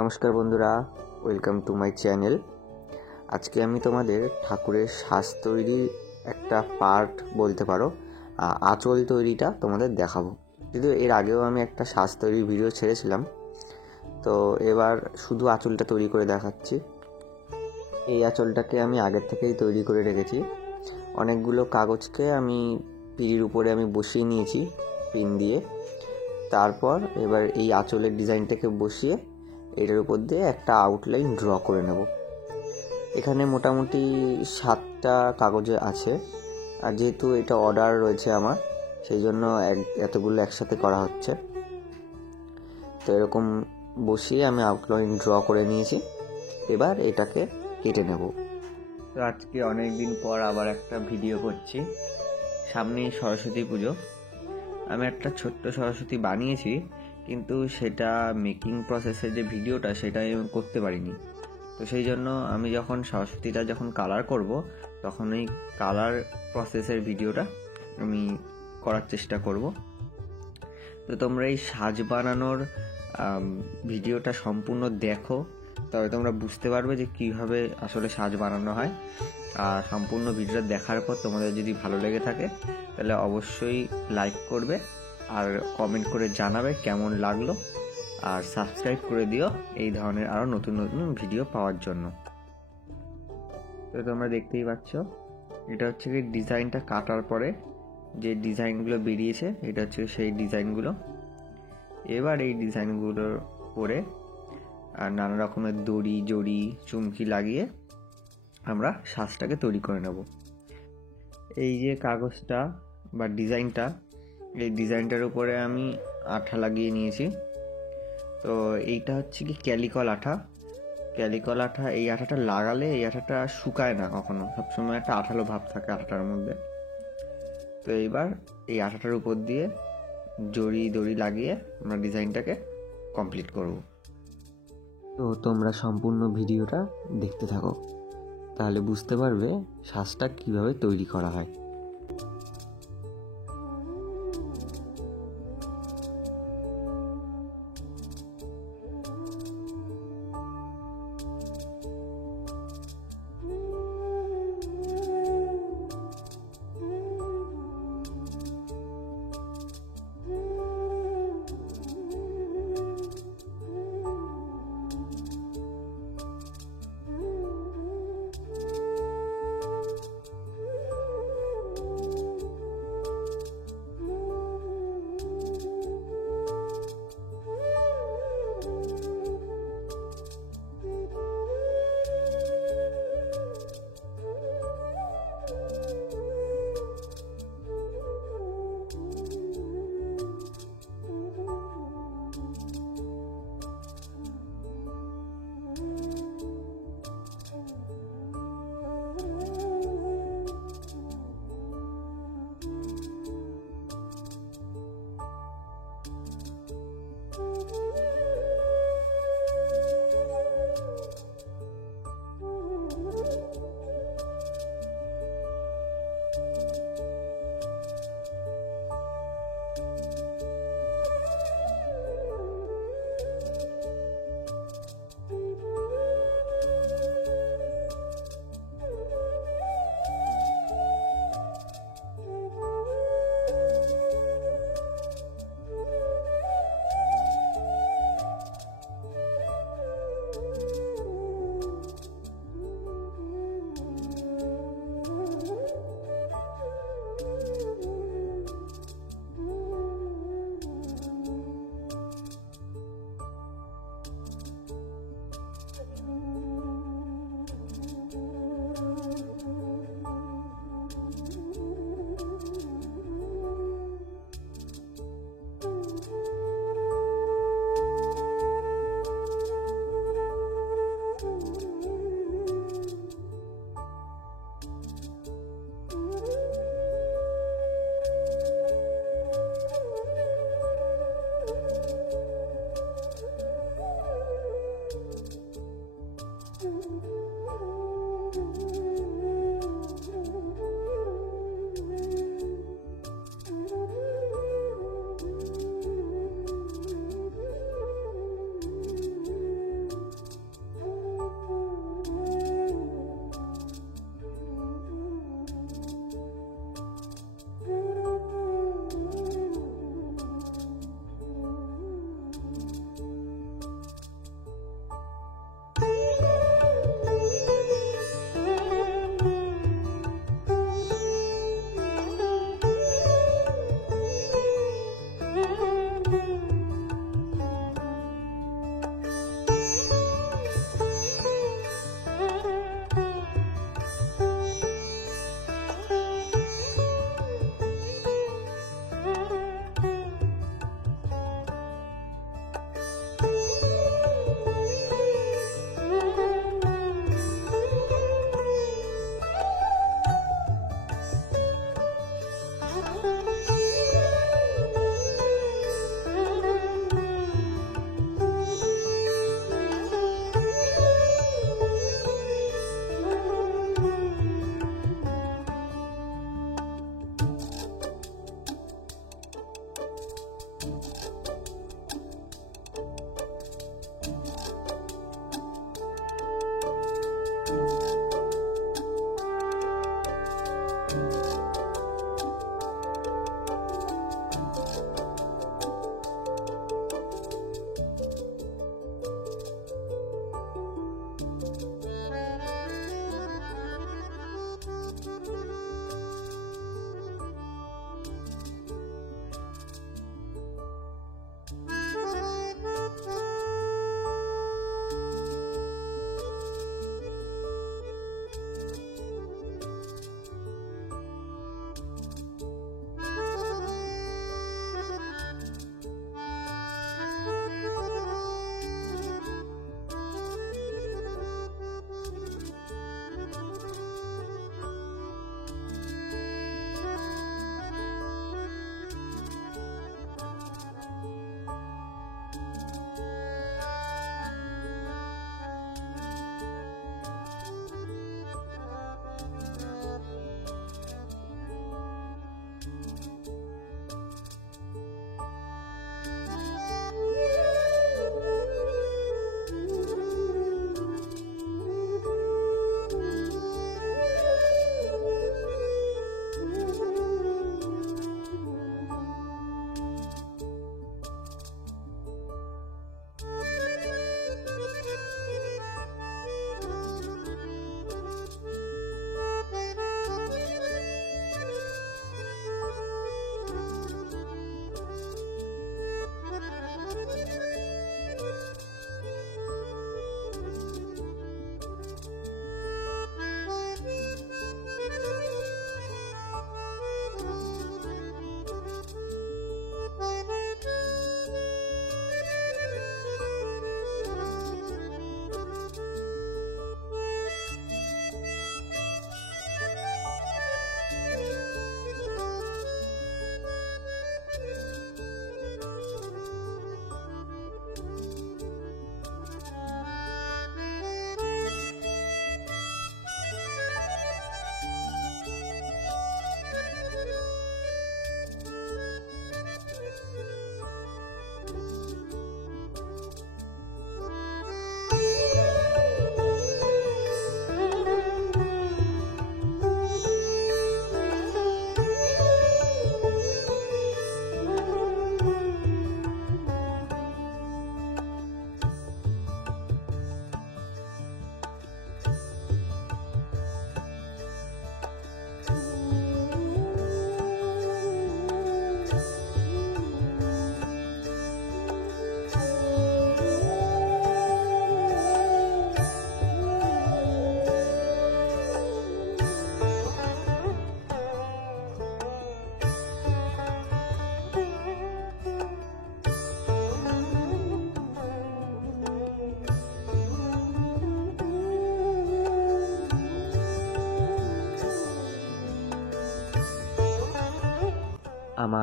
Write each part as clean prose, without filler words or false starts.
নমস্কার বন্ধুরা, welcome to my channel. আজকে আমি তোমাদের ঠাকুরের সাজ তৈরির একটা পার্ট বলতে পারো, আঁচল তৈরিটা তোমাদের দেখাবো। যদিও এর আগেও আমি একটা সাজ তৈরির ভিডিও ছেড়েছিলাম, তো এবার শুধু আঁচলটা তৈরি করে দেখাচ্ছি। এই আঁচলটাকে আমি আগের থেকেই তৈরি করে রেখেছি। অনেকগুলো কাগজকে আমি পিড়ির উপরে আমি বসিয়ে নিয়েছি পিন দিয়ে। তারপর এবার এই আঁচলের ডিজাইনটাকে বসিয়ে এটার উপর দিয়ে একটা আউটলাইন ড্র করে নেব। এখানে মোটামুটি 7টা কাগজে আছে, আর যেহেতু এটা অর্ডার রয়েছে আমার, সেই জন্য এতগুলো একসাথে করা হচ্ছে। তো এরকম বসিয়ে আমি আউটলাইন ড্র করে নিয়েছি। এবার এটাকে কেটে নেব। তো আজকে অনেক দিন পর আবার একটা ভিডিও করছি। সামনেই সরস্বতী পুজো। আমি একটা ছোট্ট সরস্বতী বানিয়েছি, কিন্তু সেটা মেকিং প্রসেসের যে ভিডিওটা সেটা আমি করতে পারিনি। তো সেই জন্য আমি যখন সরস্বতীটা কালার করব, তখন এই কালার প্রসেসের ভিডিওটা আমি করার চেষ্টা করব। তো তোমরা এই সাজ বানানোর ভিডিওটা সম্পূর্ণ দেখো, তবে তোমরা বুঝতে পারবে যে কীভাবে আসলে সাজ বানানো হয়। আর সম্পূর্ণ ভিডিওটা দেখার পর তোমাদের যদি ভালো লেগে থাকে তাহলে অবশ্যই লাইক করবে আর কমেন্ট করে জানাবে কেমন লাগলো, আর সাবস্ক্রাইব করে দিও এই ধরনের আরও নতুন নতুন ভিডিও পাওয়ার জন্য। তো তোমরা দেখতেই পাচ্ছ, এটা হচ্ছে কি ডিজাইনটা কাটার পরে যে ডিজাইনগুলো বেরিয়েছে, এটা হচ্ছে সেই ডিজাইনগুলো। এবার এই ডিজাইনগুলোর পরে আর নানা রকমের দড়ি জড়ি চুমকি লাগিয়ে আমরা সাজটাকে তৈরি করে নেব। এই যে কাগজটা বা ডিজাইনটা, এই ডিজাইনটার উপরে আমি আঠা লাগিয়ে নিয়েছি। তো এইটা হচ্ছে কি ক্যালিকল আঠা। ক্যালিকল আঠা, এই আঠাটা লাগালে এই আঠাটা শুকায় না কখনো, সবসময় একটা আঠালো ভাব থাকে আঠাটার মধ্যে। তো এইবার এই আঠাটার উপর দিয়ে দড়ি লাগিয়ে আমরা ডিজাইনটাকে কমপ্লিট করব। তো তোমরা সম্পূর্ণ ভিডিওটা দেখতে থাকো, তাহলে বুঝতে পারবে সাজটা কিভাবে তৈরি করা হয়।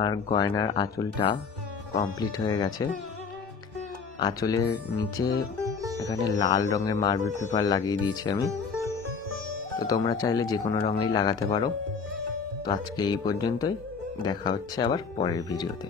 আমার গয়নার আঁচলটা কমপ্লিট হয়ে গেছে। আঁচলের নিচে এখানে লাল রঙের মার্বেল পেপার লাগিয়ে দিয়েছি আমি। তো তোমরা চাইলে যে কোনো রঙেই লাগাতে পারো। তো আজকে এই পর্যন্তই, দেখা হচ্ছে আবার পরের ভিডিওতে।